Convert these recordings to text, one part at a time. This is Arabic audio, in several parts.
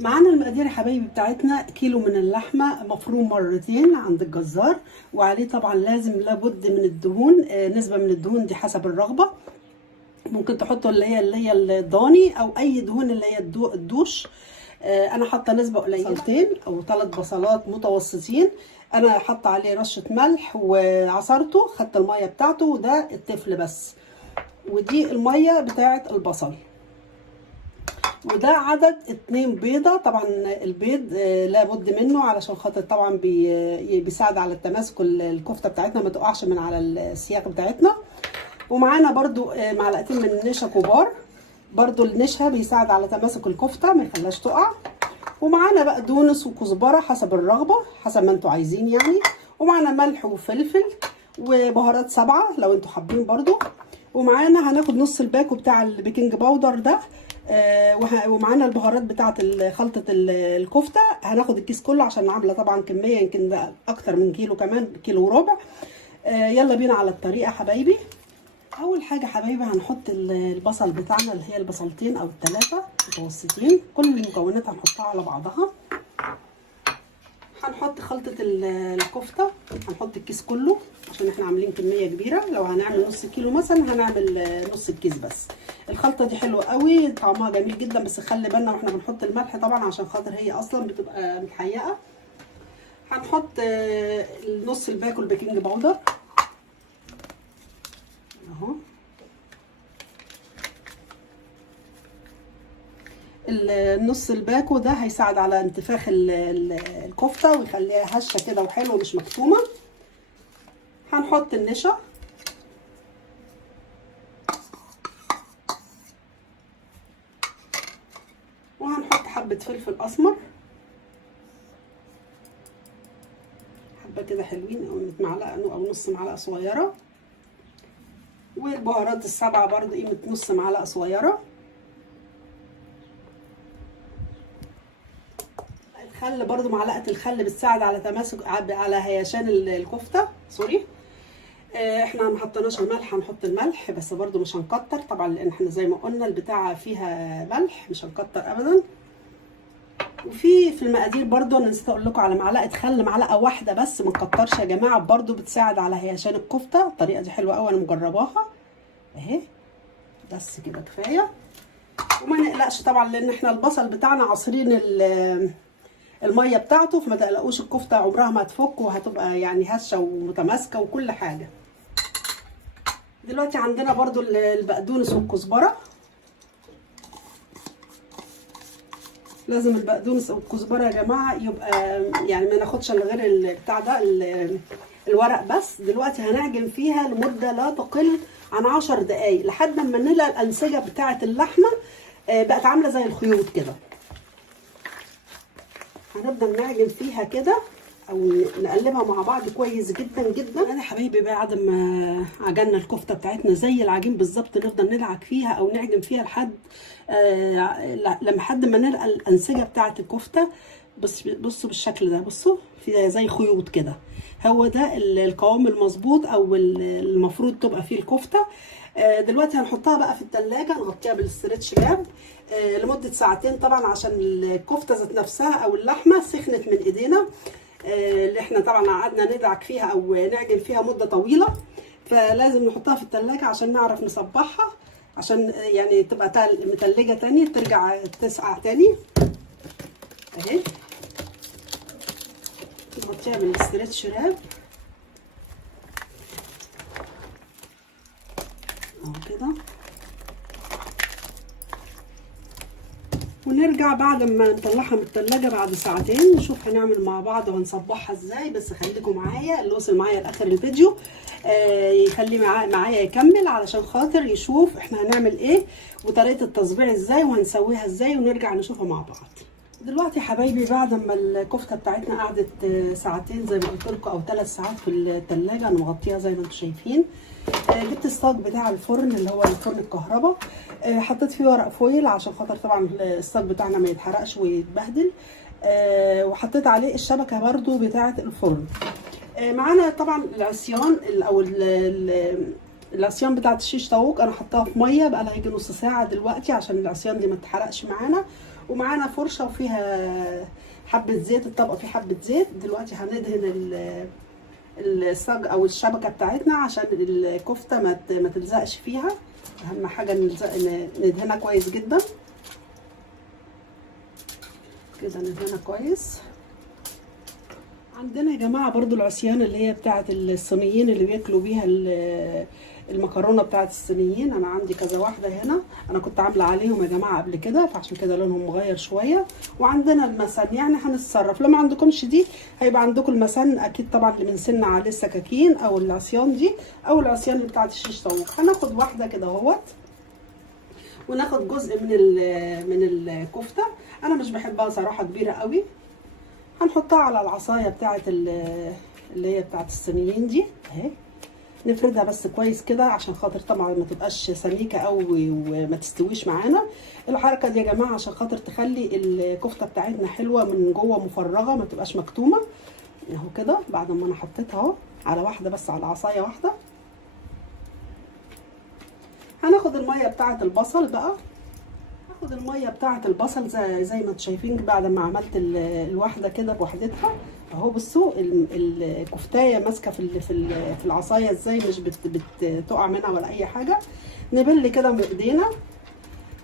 معانا المقادير يا حبايبي بتاعتنا: كيلو من اللحمه مفروم مرتين عند الجزار، وعليه طبعا لازم لابد من الدهون، نسبه من الدهون دي حسب الرغبه. ممكن تحطوا اللي هي الضاني او اي دهون اللي هي الدوش. انا حاطه نسبه قليله، بصلتين او 3 بصلات متوسطين. انا حاطه عليه رشه ملح وعصرته، خدت الميه بتاعته، وده التفل بس، ودي الميه بتاعه البصل، وده عدد 2 بيضة. طبعا البيض لابد منه علشان خاطر طبعا بيساعد على التماسك الكفتة بتاعتنا ما تقعش من على السياق بتاعتنا. ومعانا برضو معلقتين من النشا كبار، برضو النشا بيساعد على تماسك الكفتة ما يخليهاش تقع. ومعانا بقدونس وكزبرة حسب الرغبة، حسب ما انتوا عايزين يعني. ومعانا ملح وفلفل وبهارات 7 لو انتوا حابين برضو. ومعانا هناخد نص الباكو بتاع البيكنج باودر ده، ومعانا البهارات بتاعه خلطه الكفته. هناخد الكيس كله عشان عامله طبعا كميه يمكن ده اكتر من كيلو، كمان كيلو وربع. يلا بينا على الطريقه حبايبي. اول حاجه حبايبي هنحط البصل بتاعنا اللي هي البصلتين او ال3 متوسطين، كل المكونات هنحطها على بعضها. هنحط خلطه الكفته، هنحط الكيس كله عشان احنا عاملين كميه كبيره. لو هنعمل نص كيلو مثلا هنعمل نص الكيس بس. الخلطه دي حلوه قوي، طعمها جميل جدا، بس خلي بالنا واحنا بنحط الملح طبعا عشان خاطر هي اصلا بتبقى متحيقه. هنحط نص الباكو البيكنج باودر اهو. النص الباكو ده هيساعد على انتفاخ الكفته ويخليها هشه كده وحلوه مش مكتومه. هنحط النشا، وهنحط حبه فلفل اسمر، حبه كده حلوين، او معلقه او نص معلقه صغيره. والبهارات ال7 برضو قيمه نص معلقه صغيره. الخل برضو معلقه الخل بتساعد على تماسك، على هيشان الكفته، سوري. احنا ما حطيناش الملح، هنحط الملح بس برضو مش هنكتر طبعا، لان احنا زي ما قلنا البتاعه فيها ملح، مش هنكتر ابدا. وفي المقادير برضو انا نسيت اقول لكم على معلقه خل، معلقه واحده بس، ما نكترش يا جماعه، برضو بتساعد على هيشان الكفته. الطريقه دي حلوه قوي، انا مجرباها اهي. بس كده كفايه. وما نقلقش طبعا لان احنا البصل بتاعنا عصرين الميه بتاعته، فما تقلقوش، الكفته عمرها ما هتفك وهتبقى يعني هشه ومتماسكه وكل حاجه. دلوقتي عندنا برضو البقدونس والكزبره. لازم البقدونس والكزبره يا جماعه يبقى يعني ما ناخدش الا غير بتاع ده الورق بس. دلوقتي هنعجن فيها لمده لا تقل عن 10 دقايق لحد ما نلاقي الانسجه بتاعه اللحمه بقت عامله زي الخيوط كده. هنفضل نعجن فيها كده او نقلبها مع بعض كويس جدا جدا. انا حبايبي بعد ما عجننا الكفته بتاعتنا زي العجين بالظبط، نفضل ندعك فيها او نعجن فيها لحد ما نلقى الانسجه بتاعه الكفته. بصوا بالشكل ده، بصوا في زي خيوط كده، هو ده القوام المظبوط او المفروض تبقى فيه الكفته. دلوقتي هنحطها بقى في التلاجة، نغطيها بالاسترتش لاب لمدة ساعتين طبعا، عشان الكفتة ذات نفسها او اللحمة سخنت من ايدينا، اللي احنا طبعا قعدنا ندعك فيها او نعجن فيها مدة طويلة. فلازم نحطها في التلاجة عشان نعرف نصبحها، عشان يعني تبقى متلجة تاني، ترجع تسقع تاني اهي. نغطيها بالاسترتش لاب اهو كده، ونرجع بعد ما نطلعها من التلاجة بعد ساعتين نشوف هنعمل مع بعض وهنصبحها ازاي. بس خليكم معايا، اللي وصل معايا لاخر الفيديو يخلي معايا يكمل علشان خاطر يشوف احنا هنعمل ايه وطريقة التصبيع ازاي وهنسويها ازاي، ونرجع نشوفها مع بعض. دلوقتي حبايبي بعد ما الكفته بتاعتنا قعدت ساعتين زي ما قلت لكم او 3 ساعات في التلاجة، انا مغطيها زي ما انتم شايفين. جبت الصاج بتاع الفرن اللي هو الفرن الكهرباء، حطيت فيه ورق فويل عشان خاطر طبعا الصاج بتاعنا ما يتحرقش ويتبهدل، وحطيت عليه الشبكه برده بتاعه الفرن. معانا طبعا العصيان او العصيان بتاعه الشيش طاووق، انا حطاها في ميه بقى لها يجي نص ساعه دلوقتي عشان العصيان دي ما تتحرقش معانا. ومعانا فرشه وفيها حبه زيت، الطبق فيه حبه زيت. دلوقتي هندهن الصاج او الشبكه بتاعتنا عشان الكفته ما تلزقش فيها. اهم حاجه ندهنها كويس جدا كده، ندهنها كويس. عندنا يا جماعه برضو العصيان اللي هي بتاعه الصينيين اللي بياكلوا بيها المكرونه بتاعه الصينيين. انا عندي كذا واحده هنا، انا كنت عامله عليهم يا جماعه قبل كده، فعشان كده لونهم مغير شويه. وعندنا المسن، يعني هنتصرف. لو ما عندكمش دي هيبقى عندكم المسن اكيد طبعا، اللي بنسن عليه السكاكين او العصيان دي، او العصيان اللي بتاعه الشيش طاووق. هناخد واحده كده اهوت، وناخد جزء من الكفته. انا مش بحبها صراحه كبيره قوي. هنحطها على العصايه بتاعه اللي هي بتاعه الصينيين دي اهي. نفردها بس كويس كده عشان خاطر طبعا ما تبقاش سميكه قوي وما تستويش معانا. الحركه دي يا جماعه عشان خاطر تخلي الكفته بتاعتنا حلوه من جوه، مفرغه، ما تبقاش مكتومه اهو كده. بعد ما انا حطيتها اهو على واحده بس، على عصايه واحده. هناخد الميه بتاعه البصل بقى. هاخد الميه بتاعه البصل زي ما انتم شايفين. بعد ما عملت الواحده كده بوحدتها اهو، بصوا الكفتايه ماسكه في العصايه ازاي، مش بتقع منها ولا اي حاجه. نبل كده بايدينا،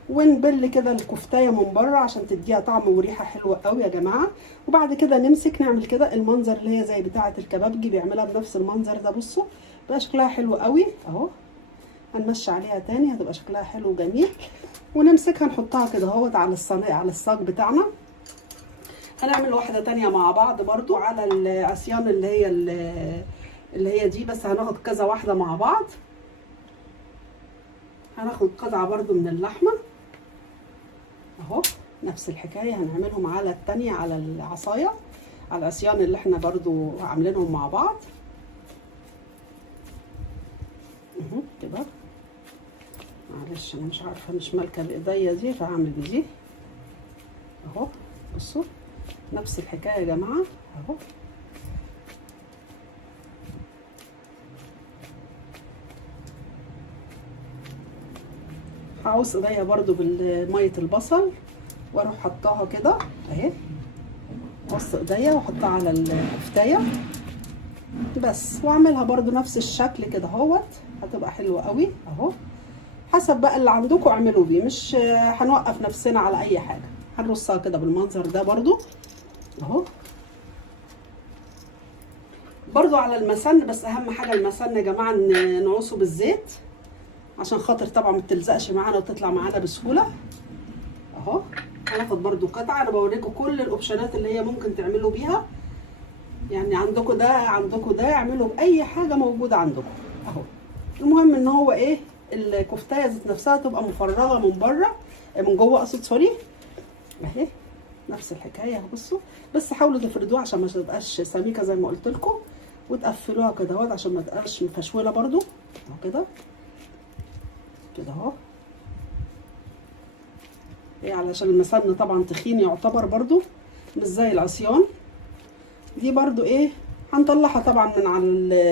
ونبل كده الكفتايه من بره عشان تديها طعم وريحه حلوه قوي يا جماعه. وبعد كده نمسك نعمل كده المنظر اللي هي زي بتاعه الكبابجي بيعملها بنفس المنظر ده. بصوا بقى شكلها حلو قوي اهو. هنمشي عليها تاني، هتبقى شكلها حلو وجميل. ونمسكها نحطها كده اهوت على الصينيه، على الصاج بتاعنا. هنعمل واحده تانية مع بعض برضو على العصيان اللي هي دي، بس هناخد كذا واحده مع بعض. هناخد قطعه برضو من اللحمه اهو، نفس الحكايه هنعملهم على التانية، على العصايه، على العصيان اللي احنا برضو عاملينهم مع بعض اهو كده. معلش انا مش عارفه، مش مالكه بايديا دي، فهعمل بدي اهو. بصوا نفس الحكايه يا جماعه اهو. هعوص ايديا برضو بميه البصل، واروح حطاها كده اهي. اقص ايديا واحطها على الكفتايه بس، واعملها برضو نفس الشكل كده اهوت. هتبقى حلوه قوي اهو. حسب بقى اللي عندكم اعملوا بيه، مش هنوقف نفسنا على اي حاجه. هنرصها كده بالمنظر ده برضو اهو. برضو على المسن، بس اهم حاجه المسن يا جماعه نعوصه بالزيت عشان خاطر طبعا ما تلزقش معانا وتطلع معانا بسهوله اهو. هناخد برضو قطعه. انا بوريكم كل الاوبشنات اللي هي ممكن تعملوا بيها، يعني عندكم ده عندكم ده، اعملوا باي حاجه موجوده عندكم اهو. المهم ان هو ايه، الكفتايه ذات نفسها تبقى مفرغه من بره، من جوه اقصد، سوري اهي. نفس الحكايه اهو. بصوا بس حاولوا تفردوها عشان ما تبقاش سميكه زي ما قلت لكم، وتقفلوها كده اهو عشان ما تبقاش مفشوله برضو اهو كده كده اهو. ايه علشان المسن طبعا تخين يعتبر برضو، مش زي العصيان دي. برضو ايه، هنطلعها طبعا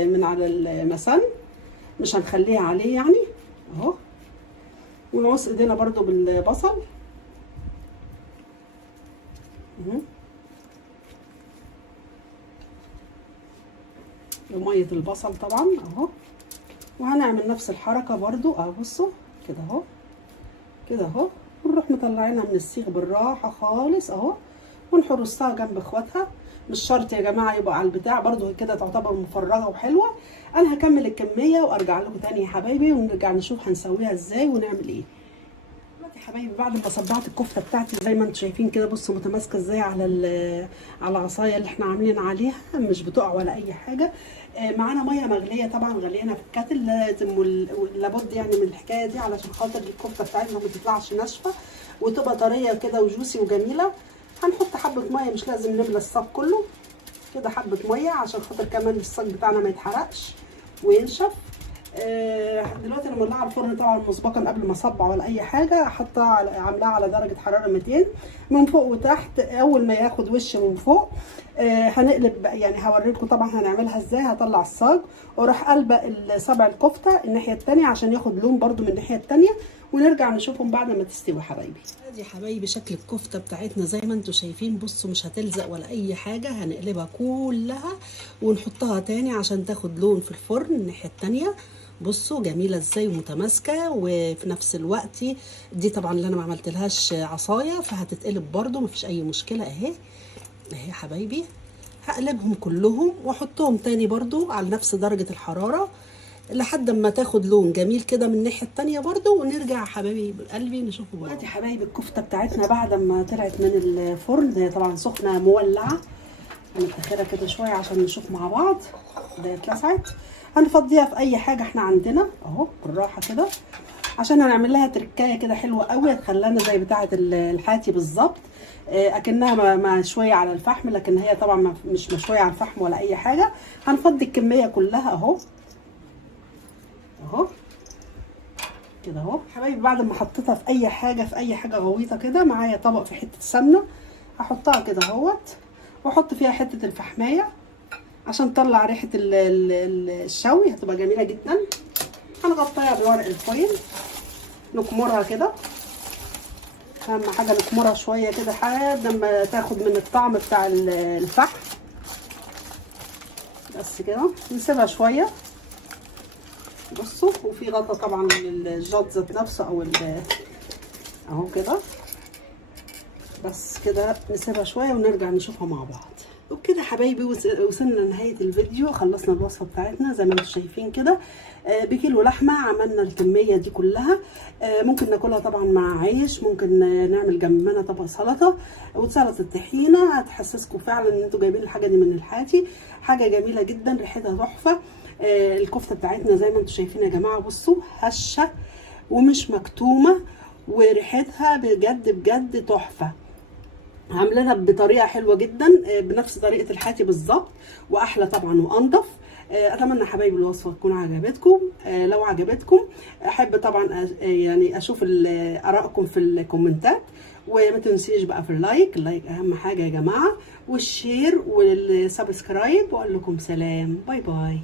من على المسن، مش هنخليها عليه يعني اهو. ونعوص ايدينا برضو بالبصل وميه البصل طبعا اهو. وهنعمل نفس الحركه برضو اهو. بصوا كده اهو كده اهو. ونروح مطلعينها من السيخ بالراحه خالص اهو، ونحرصها جنب اخواتها. مش شرط يا جماعه يبقى على البتاع، برضو كده تعتبر مفرغه وحلوه. انا هكمل الكميه وارجع لكم تاني يا حبايبي، ونرجع نشوف هنسويها ازاي ونعمل ايه. دلوقتي يا حبايبي بعد ما صبعت الكفته بتاعتي زي ما انتم شايفين كده، بصوا متماسكه ازاي على العصايه اللي احنا عاملين عليها، مش بتقع ولا اي حاجه. معانا ميه مغليه طبعا، غلينا في الكاتل. لازم لابد يعني من الحكايه دي علشان خاطر الكفته بتاعتنا ما تطلعش ناشفه وتبقى طريه كده وجوسي وجميله. هنحط حبه ميه، مش لازم نملى الصاج كله كده، حبه ميه عشان خاطر كمان الصاج بتاعنا ما يتحرقش وينشف. دلوقتي انا مولعه الفرن طبعا مسبقا قبل ما اصبع ولا اي حاجه. حاطه عاملاها على درجه حراره 200 من فوق وتحت. اول ما ياخد وش من فوق هنقلب يعني، هوريكم طبعا هنعملها ازاي. هطلع الصاج واروح قلبه صبع الكفته الناحيه الثانيه عشان ياخد لون برده من الناحيه الثانيه، ونرجع نشوفهم بعد ما تستوي حبايبي. ادي حبايبي شكل الكفته بتاعتنا زي ما انتم شايفين. بصوا مش هتلزق ولا اي حاجه. هنقلبها كلها ونحطها تاني عشان تاخد لون في الفرن الناحيه التانيه. بصوا جميله ازاي ومتماسكه، وفي نفس الوقت دي طبعا اللي انا ما عملتلهاش عصايه فهتتقلب برده مفيش اي مشكله. اهي اهي حبايبي. هقلبهم كلهم واحطهم تاني برضو على نفس درجة الحرارة لحد ما تاخد لون جميل كده من الناحية التانية برضو، ونرجع حبايبي قلبي نشوفهم. دلوقتي حبايبي الكفتة بتاعتنا بعد ما طلعت من الفرن، هي طبعا سخنة مولعة، هنتأخرها كده شوية عشان نشوف مع بعض. ده اتلسعت. هنفضيها في اي حاجة احنا عندنا اهو بالراحة كده، عشان هنعمل لها تركايه كده حلوه قوي هتخلينا زي بتاعه الحاتي بالظبط، اكنها مشويه على الفحم، لكن هي طبعا مش مشويه على الفحم ولا اي حاجه. هنفضي الكميه كلها اهو اهو كده اهو حبايبي. بعد ما حطيتها في اي حاجه غويطه كده، معايا طبق في حته سمنه هحطها كده اهوت، واحط فيها حته الفحمايه عشان تطلع ريحه الشوي، هتبقى جميله جدا. هنغطيها بورق الفويل، نكمرها كده، اهم حاجه نكمرها شويه كده لحد لما تاخد من الطعم بتاع الفحم. بس كده نسيبها شويه. بصوا وفي غطا طبعا للجات ذات نفسه او اهو كده. بس كده نسيبها شويه ونرجع نشوفها مع بعض. وبكده حبايبي وصلنا لنهايه الفيديو. خلصنا الوصفه بتاعتنا زي ما انتم شايفين كده. بكيلو لحمه عملنا الكميه دي كلها. ممكن ناكلها طبعا مع عيش، ممكن نعمل جنبنا طبق سلطه وسلطه الطحينه، هتحسسكم فعلا ان انتوا جايبين الحاجه دي من الحاتي. حاجه جميله جدا، ريحتها تحفه. الكفته بتاعتنا زي ما انتم شايفين يا جماعه، بصوا هشه ومش مكتومه، وريحتها بجد بجد تحفه. عاملينها بطريقه حلوه جدا بنفس طريقه الحاتي بالظبط، واحلى طبعا وانضف. اتمنى حبايبي الوصفه تكون عجبتكم. لو عجبتكم احب طبعا يعني اشوف ارائكم في الكومنتات، وما تنسيش بقى في اللايك اهم حاجه يا جماعه، والشير والسبسكرايب، واقول لكم سلام باي باي.